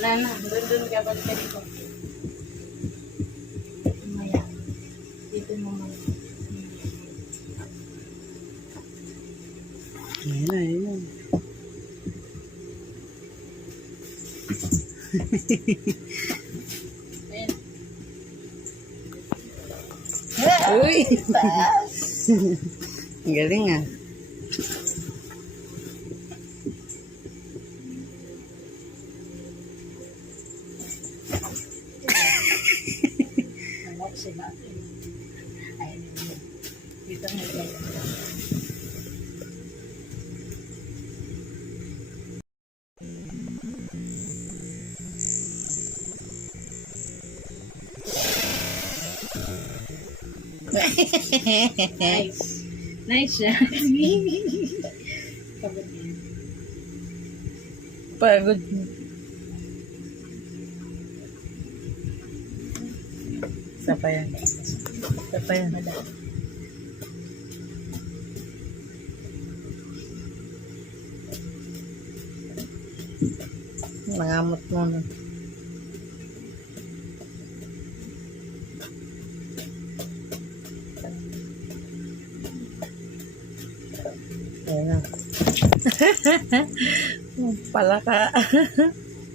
Wala na. Doon ka. Balik ka dito. Maya. Dito mo man. Ayan na, ayan. Uy! Ang galing ah. Dito mo lang. Nice. Nice siya. Pagod yan. Pagod. Isa pa yan. Isa pa yan. Nangamot mo na. Ayan na. Pala ka.